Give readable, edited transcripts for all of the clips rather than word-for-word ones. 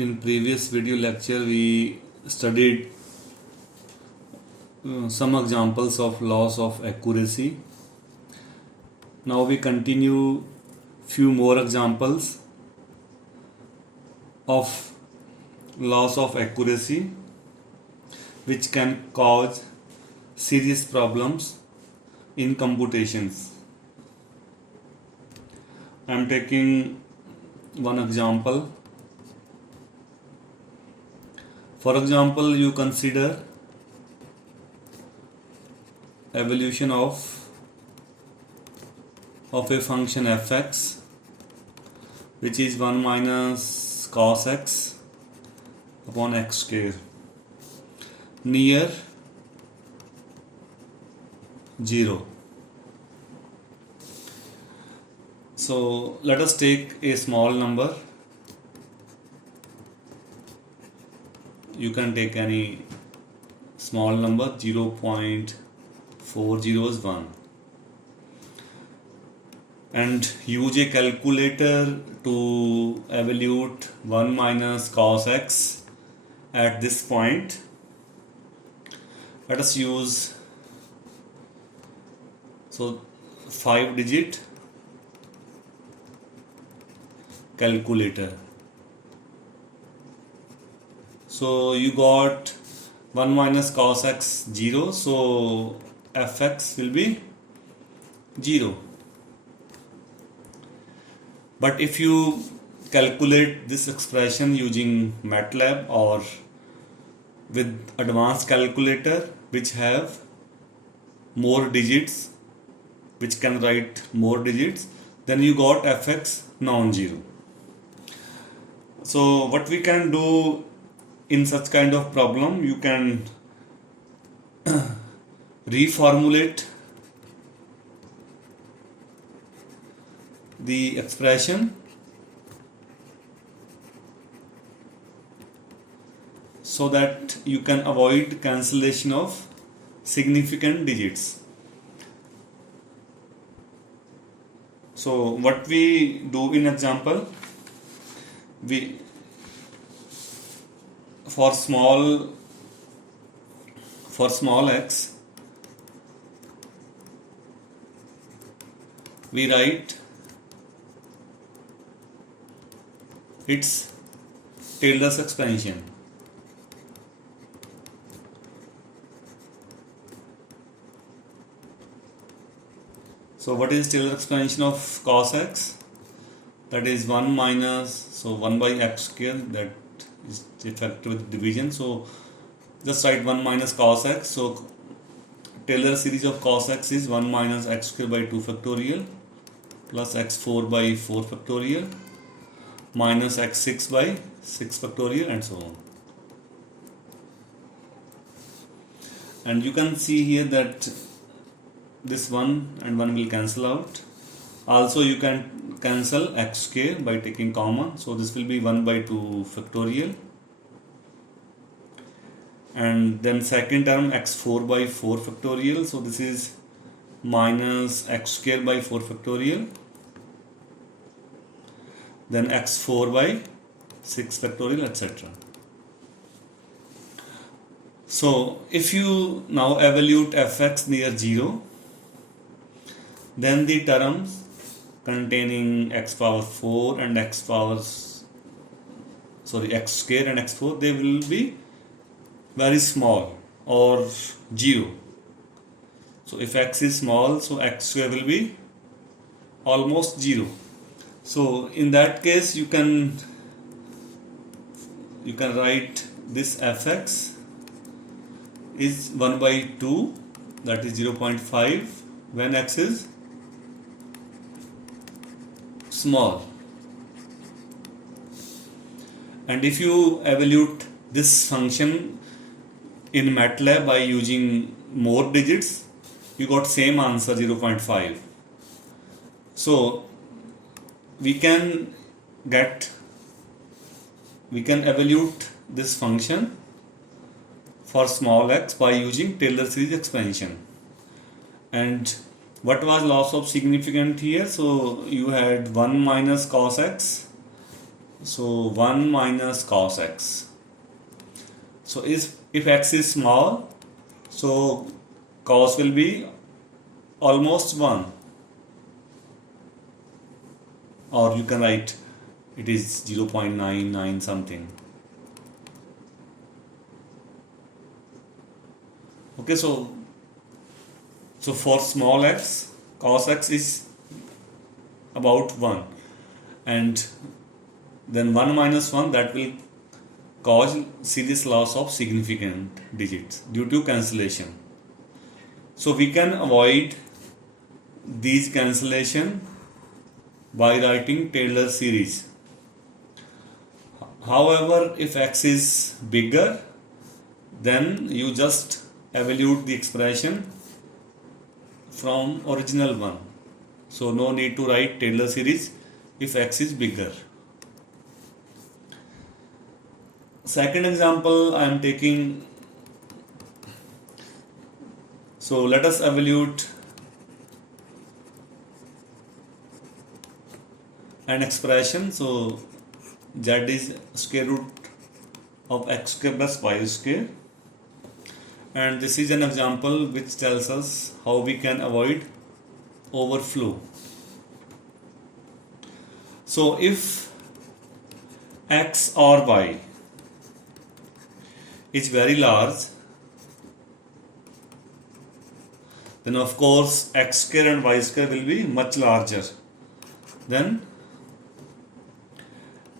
In previous video lecture we studied some examples of loss of accuracy. Now we continue few more examples of loss of accuracy which can cause serious problems in computations. I am taking one example. For example, you consider evolution of a function fx which is 1 minus cos x upon x square near 0. So let us take a small number. You can take any small number. 0.40 is 1, and use a calculator to evaluate 1 minus cos x at this point. Let us use 5-digit calculator. So you got 1 minus cos x 0, so fx will be 0. But if you calculate this expression using MATLAB or with advanced calculator which have more digits, which can write more digits, then you got fx non-zero. So what we can do in such kind of problem, you can reformulate the expression so that you can avoid cancellation of significant digits. So what we do in example, we for small x we write its Taylor's expansion. So what is Taylor expansion of cos x? That is 1 minus, so 1 by x square, that is the factor with division. So just write 1 minus cos x. So Taylor series of cos x is 1 minus x square by 2 factorial plus x4 by 4 factorial minus x6 by 6 factorial and so on. And you can see here that this 1 and 1 will cancel out. Also you can cancel x square by taking common. So this will be 1 by 2 factorial. And then second term x4 by 4 factorial. So this is minus x square by 4 factorial. Then x4 by 6 factorial, etc. So if you now evaluate fx near 0, then the terms containing x power 4 and x square and x4, they will be very small or 0. So if x is small, so x square will be almost 0. So in that case you can write this fx is 1 by 2, that is 0.5 when x is small. And if you evaluate this function in MATLAB by using more digits, you got same answer, 0.5. So we can evaluate this function for small x by using Taylor series expansion. And what was loss of significant here? So you had 1 minus cos x So 1 minus cos x. So if x is small, so cos will be almost 1, or you can write it is 0.99 something. Okay, so for small x, cos x is about 1, and then 1 minus 1, that will cause serious loss of significant digits due to cancellation. So we can avoid these cancellation by writing Taylor series. However, if x is bigger, then you just evaluate the expression from original one. So no need to write Taylor series if x is bigger. Second example I am taking. So let us evaluate an expression. So z is square root of x square plus y square, and this is an example which tells us how we can avoid overflow. So if x or y is very large, then of course x square and y square will be much larger. Then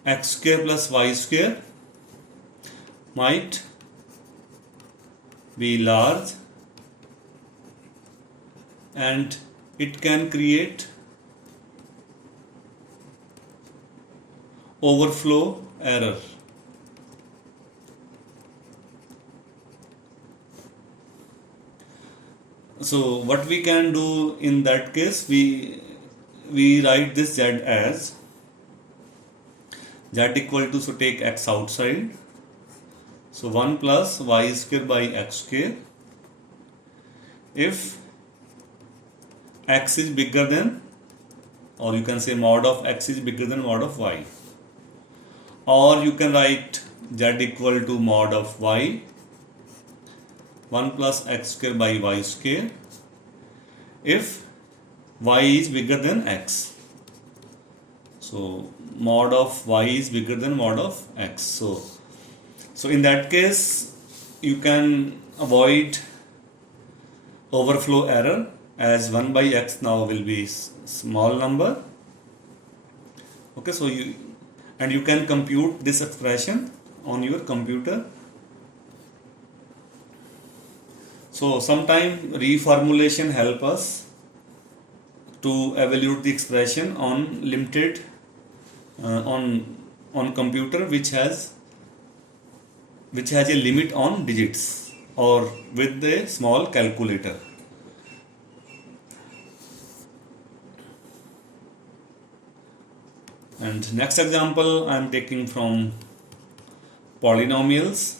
x square plus y square might be large, and it can create overflow error. So what we can do in that case, we write this z as z equal to, so take x outside, so 1 plus y square by x square if x is bigger than, or you can say mod of x is bigger than mod of y, or you can write z equal to mod of y 1 plus x square by y square if y is bigger than x. So mod of y is bigger than mod of x. So in that case you can avoid overflow error, as 1 by x now will be small number. Okay, so you can compute this expression on your computer. So sometime reformulation help us to evaluate the expression on limited on computer which has a limit on digits, or with a small calculator. And next example I am taking from polynomials.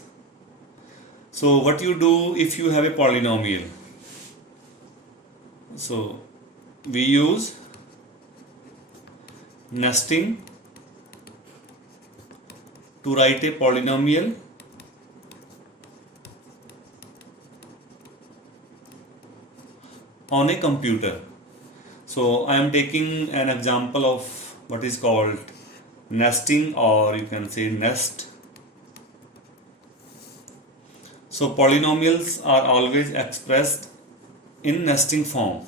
So what you do if you have a polynomial? So we use nesting to write a polynomial on a computer. So I am taking an example of what is called nesting, or you can say nest. So polynomials are always expressed in nesting form.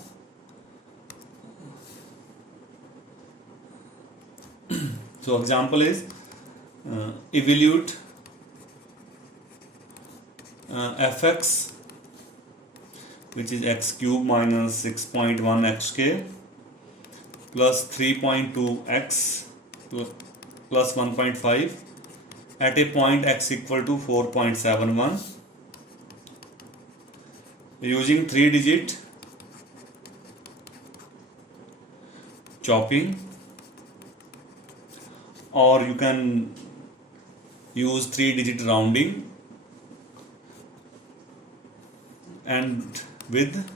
So example is evaluate fx, which is x cube minus 6.1 x square plus 3.2 x plus 1.5 at a point x equal to 4.71 using 3-digit chopping, or you can use 3-digit rounding, and with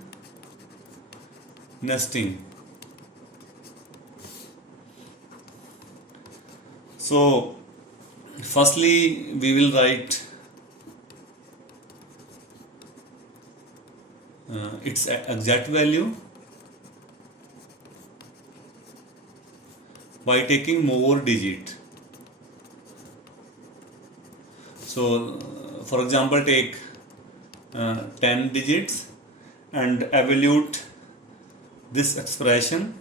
nesting. So firstly we will write its exact value by taking more digit. So for example, take 10 digits and evaluate this expression.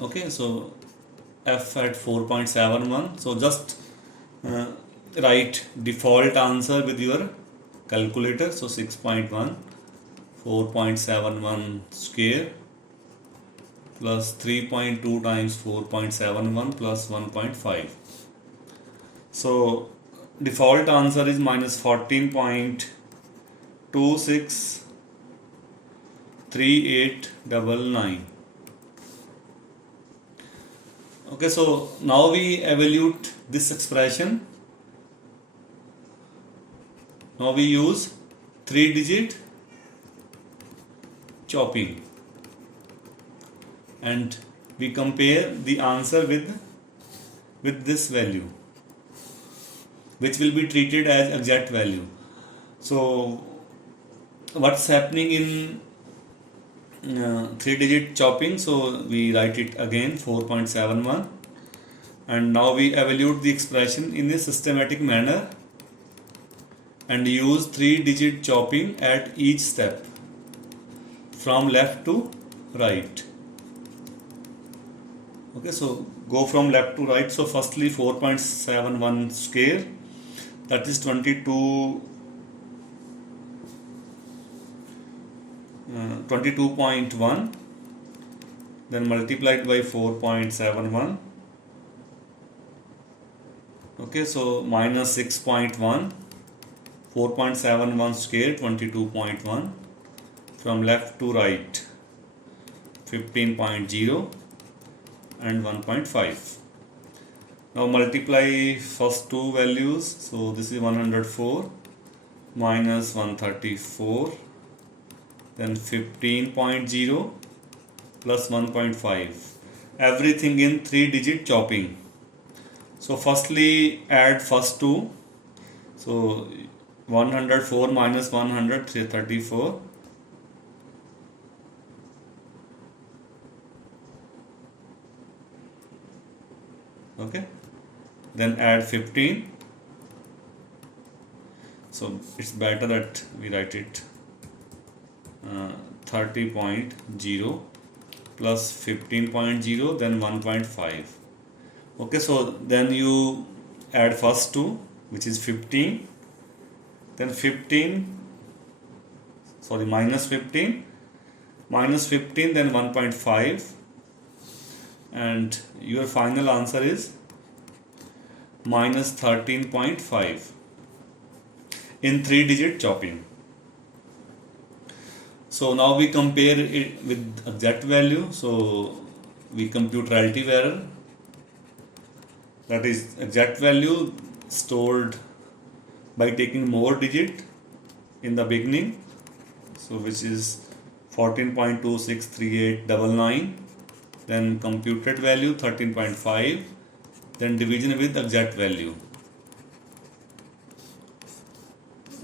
Okay, so f at 4.71. So just write default answer with your calculator. So 6.1, 4.71 square plus 3.2 times 4.71 plus 1.5. So default answer is minus 14.263899. Okay, so now we evaluate this expression. Now we use 3-digit chopping and we compare the answer with this value, which will be treated as exact value. So what's happening in 3-digit chopping? So we write it again 4.71 and now we evaluate the expression in a systematic manner and use 3-digit chopping at each step from left to right. Okay, so go from left to right. So firstly 4.71 square, that is 22.1, then multiplied by 4.71. Okay, so minus 6.1, 4.71 square, 22.1, from left to right 15.0 and 1.5. Now multiply first two values. So this is 104 minus 134, then 15.0 plus 1.5. Everything in 3-digit chopping. So firstly add first two. So 104 minus 134. Okay, then add 15. So it's better that we write it 30.0 plus 15.0, then 1.5. Okay, so then you add first two, which is 15, then minus 15, then 1.5, and your final answer is minus 13.5 in 3-digit chopping. So now we compare it with exact value. So we compute relative error, that is exact value stored by taking more digit in the beginning, so which is 14.263899, then computed value 13.5, then division with exact value.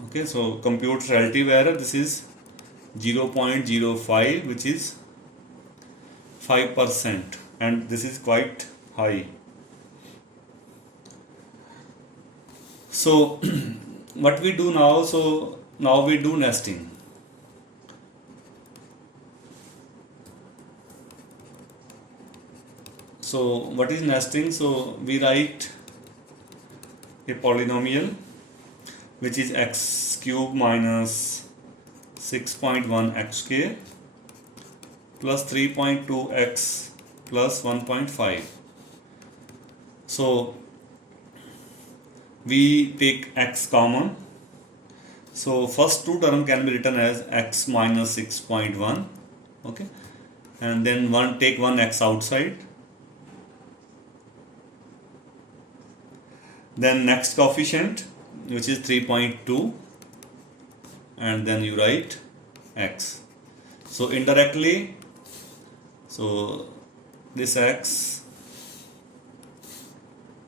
Okay, so compute relative error, this is 0.05, which is 5%, and this is quite high. So what we do now? So now we do nesting. So what is nesting? So we write a polynomial which is x cube minus 6.1 x square plus 3.2x plus 1.5. So we take x common. So first two term can be written as x minus 6.1. Okay, and then take one x outside. Then next coefficient, which is 3.2, and then you write x. So indirectly, so this x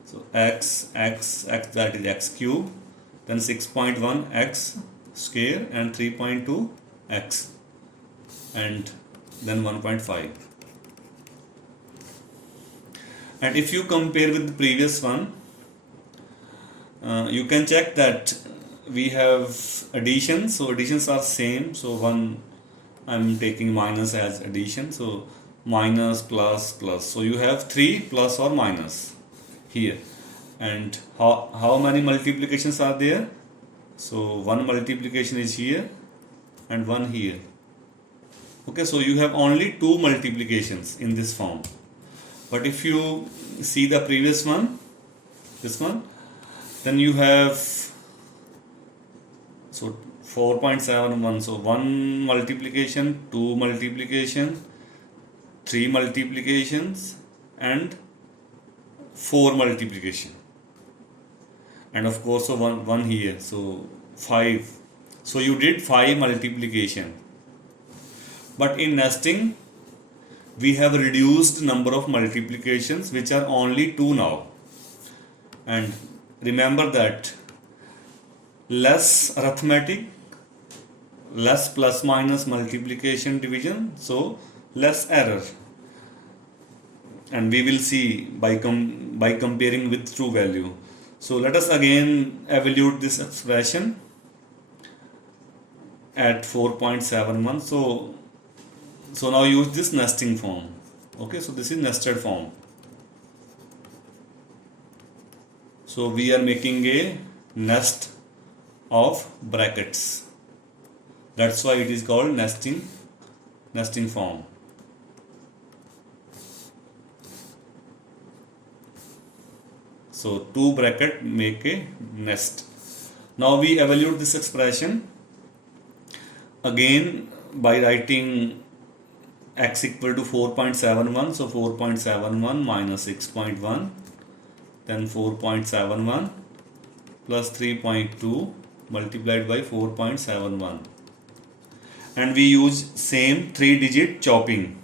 So x, that is x cube, then 6.1 x square, and 3.2 x, and then 1.5. And if you compare with the previous one, you can check that we have addition, so additions are same. So one, I'm taking minus as addition, so minus plus plus, so you have 3 plus or minus here. And how many multiplications are there? So one multiplication is here and one here. Okay, so you have only 2 multiplications in this form. But if you see the previous one, this one, then you have, so 4.71, so 1 multiplication, 2 multiplication, 3 multiplications, and 4 multiplication, and of course so one here, so 5. So you did 5 multiplication. But in nesting we have reduced number of multiplications, which are only 2 now. And remember that less arithmetic, less plus minus multiplication division, so less error. And we will see by comparing with true value. So let us again evaluate this expression at 4.71. So now use this nesting form. Okay, so this is nested form. So we are making a nest of brackets. That's why it is called nesting form. So 2 bracket make a nest. Now we evaluate this expression again by writing x equal to 4.71. So 4.71 minus 6.1, then 4.71 plus 3.2 multiplied by 4.71. And we use same 3-digit chopping.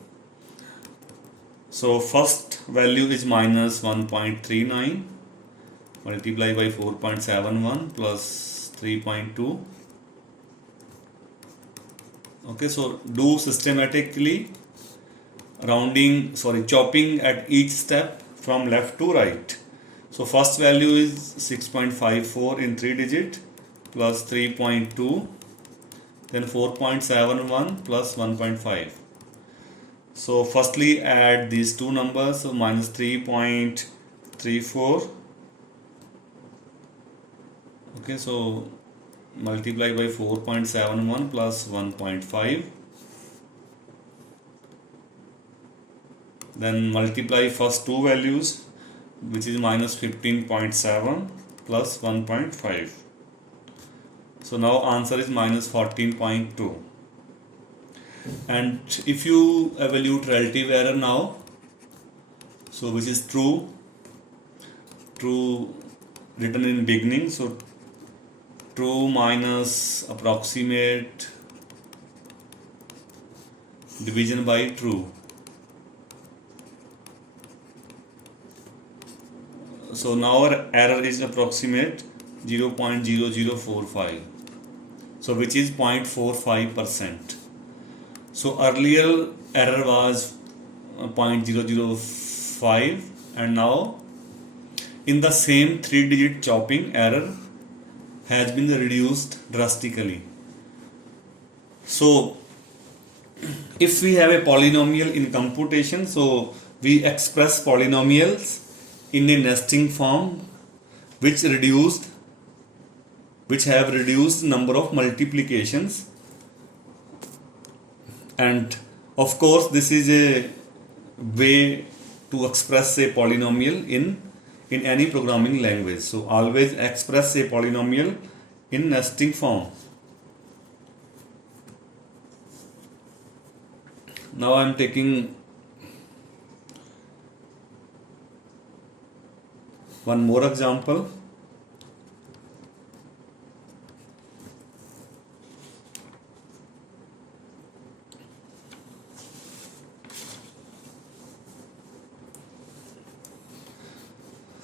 So first value is minus 1.39 multiplied by 4.71 plus 3.2. Okay, so do systematically chopping at each step from left to right. So first value is 6.54 in 3-digit plus 3.2, then 4.71 plus 1.5. So firstly add these two numbers, so minus 3.34. Okay, so multiply by 4.71 plus 1.5. Then multiply first two values, which is minus 15.7 plus 1.5. So now answer is minus 14.2. And if you evaluate relative error now, so which is true written in beginning, so true minus approximate division by true. So now our error is approximate 0.0045, so which is 0.45%. So earlier error was 0.005, and now in the same 3-digit chopping, error has been reduced drastically. So if we have a polynomial in computation, so we express polynomials in a nesting form which have reduced number of multiplications. And of course this is a way to express a polynomial in any programming language. So always express a polynomial in nesting form. Now I am taking one more example.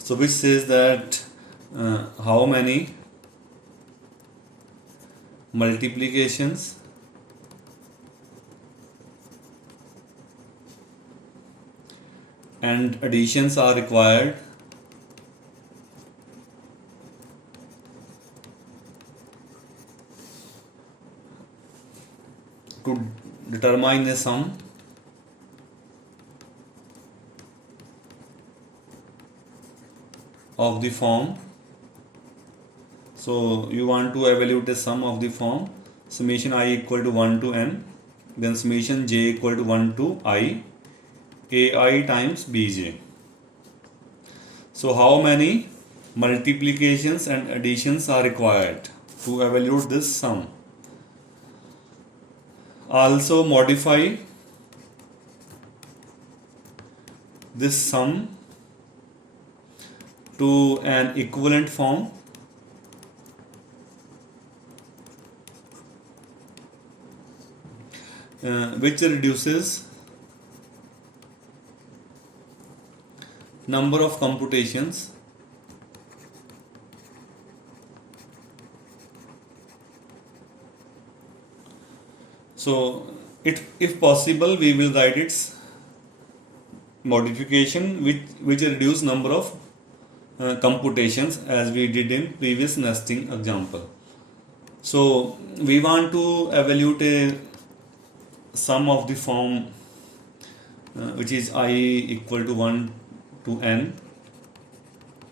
So which says that how many multiplications and additions are required to determine a sum of the form. So you want to evaluate a sum of the form summation I equal to 1 to n, then summation j equal to 1 to I, ai times bj. So how many multiplications and additions are required to evaluate this sum? Also modify this sum to an equivalent form which reduces number of computations so if possible we will write its modification which reduce number of computations as we did in previous nesting example. So we want to evaluate a sum of the form which is I equal to 1 to n,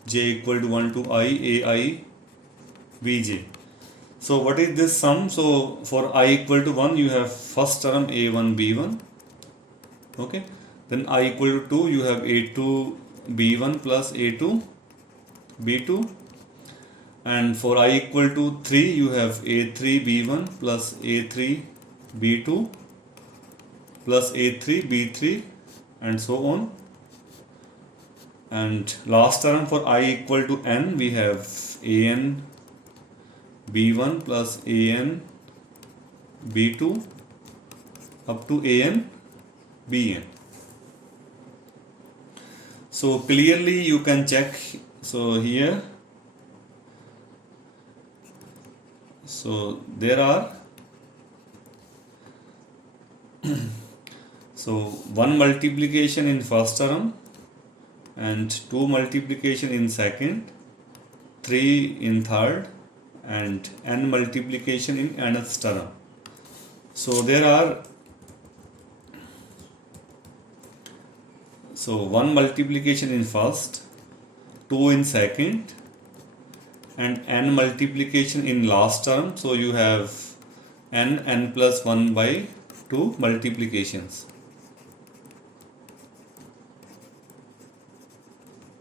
j equal to 1 to I, ai, bj. So what is this sum? So for I equal to 1 you have first term a1 b1, okay, then I equal to 2 you have a2 b1 plus a2 b2, and for I equal to 3 you have a3 b1 plus a3 b2 plus a3 b3 and so on. And last term for I equal to n we have an b1 plus an b2 up to an bn. So clearly you can check. So here, so there are so 1 multiplication in first term and 2 multiplication in second, 3 in third, and n multiplication in nth term. So there are 1 multiplication in first, 2 in second, and n multiplication in last term. So you have n plus 1 by 2 multiplications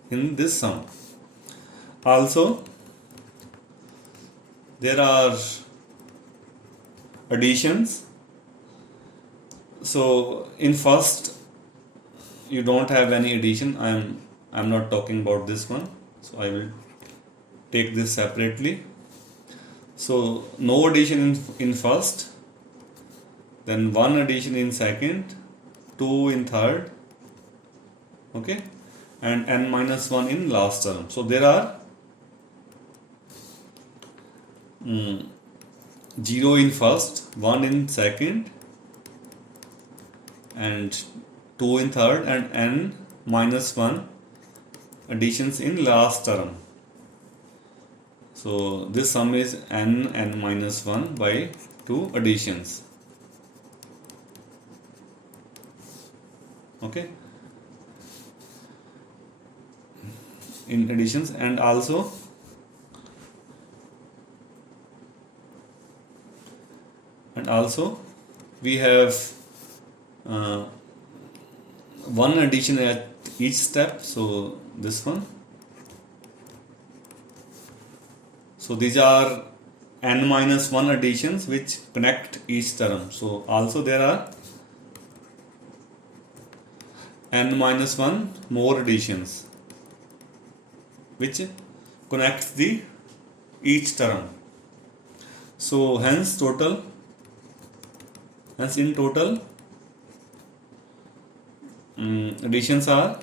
in this sum. Also there are additions. So in first you don't have any addition. I'm not talking about this one, so I will take this separately. So no addition in first, then 1 addition in second, 2 in third, okay, and n minus 1 in last term. So there are 0 in first, 1 in second, and 2 in third, and n minus 1 additions in last term. So this sum is n minus 1 by 2 additions. Okay, in additions, and also we have 1 addition at each step. So this one. So these are n minus 1 additions which connect each term. So also there are n minus 1 more additions which connects the each term. So hence in total additions are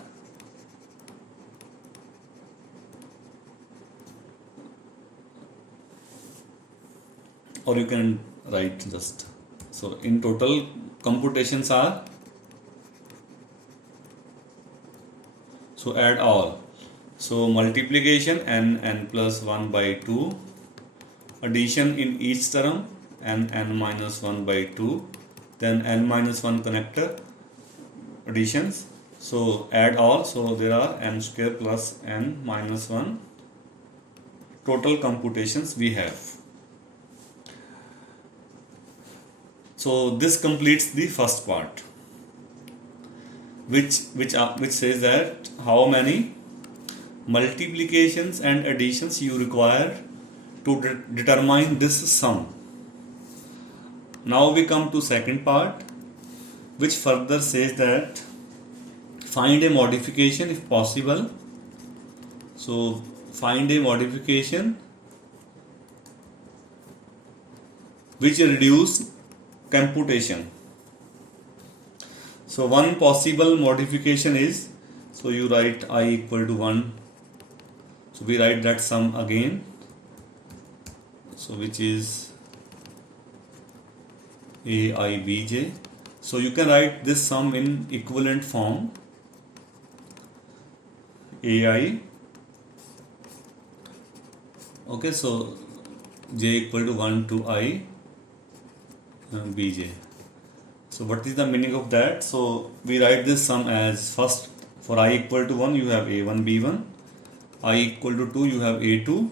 or you can write just. So in total computations are, so add all. So multiplication n plus 1 by 2, addition in each term n minus 1 by 2, then n minus 1 connector additions. So add all, so there are n square plus n minus 1 total computations we have. So this completes the first part, which says that how many multiplications and additions you require to determine this sum. Now we come to second part, which further says that find a modification if possible. So find a modification which reduce computation. So one possible modification is, so you write I equal to 1. So we write that sum again. So which is aibj. So you can write this sum in equivalent form, ai. Okay, so j equal to 1 to I bj. So what is the meaning of that? So we write this sum as, first for I equal to 1 you have a1 b1, I equal to 2 you have a2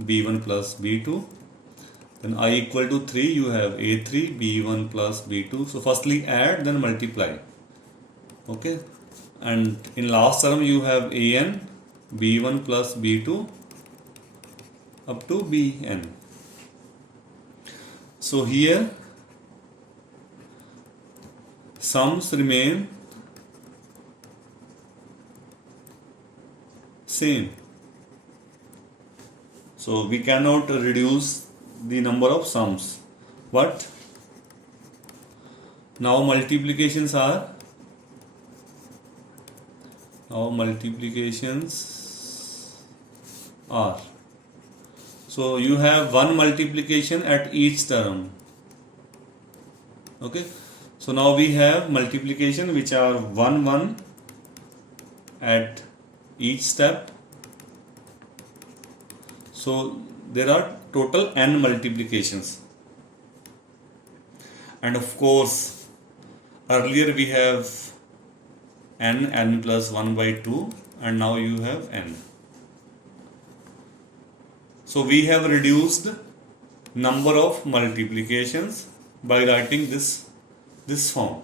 b1 plus b2, then I equal to 3 you have a3 b1 plus b2. So firstly add, then multiply. Okay, and in last term you have an b1 plus b2 up to bn. So here sums remain same. So we cannot reduce the number of sums, but now multiplications are, so you have one multiplication at each term. Okay, so now we have multiplication which are 1 1 at each step. So there are total n multiplications, and of course earlier we have n plus 1 by 2, and now you have n. So we have reduced number of multiplications by writing this form.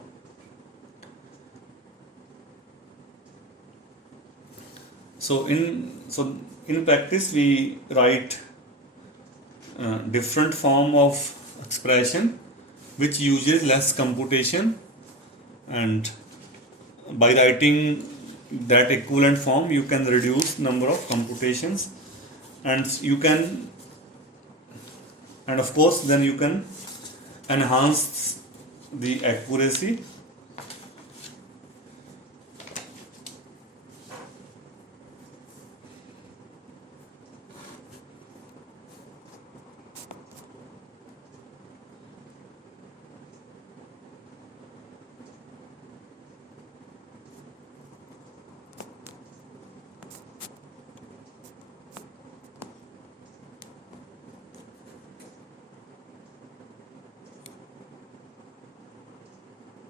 So in practice we write different form of expression which uses less computation, and by writing that equivalent form you can reduce number of computations, and of course then you can enhance the accuracy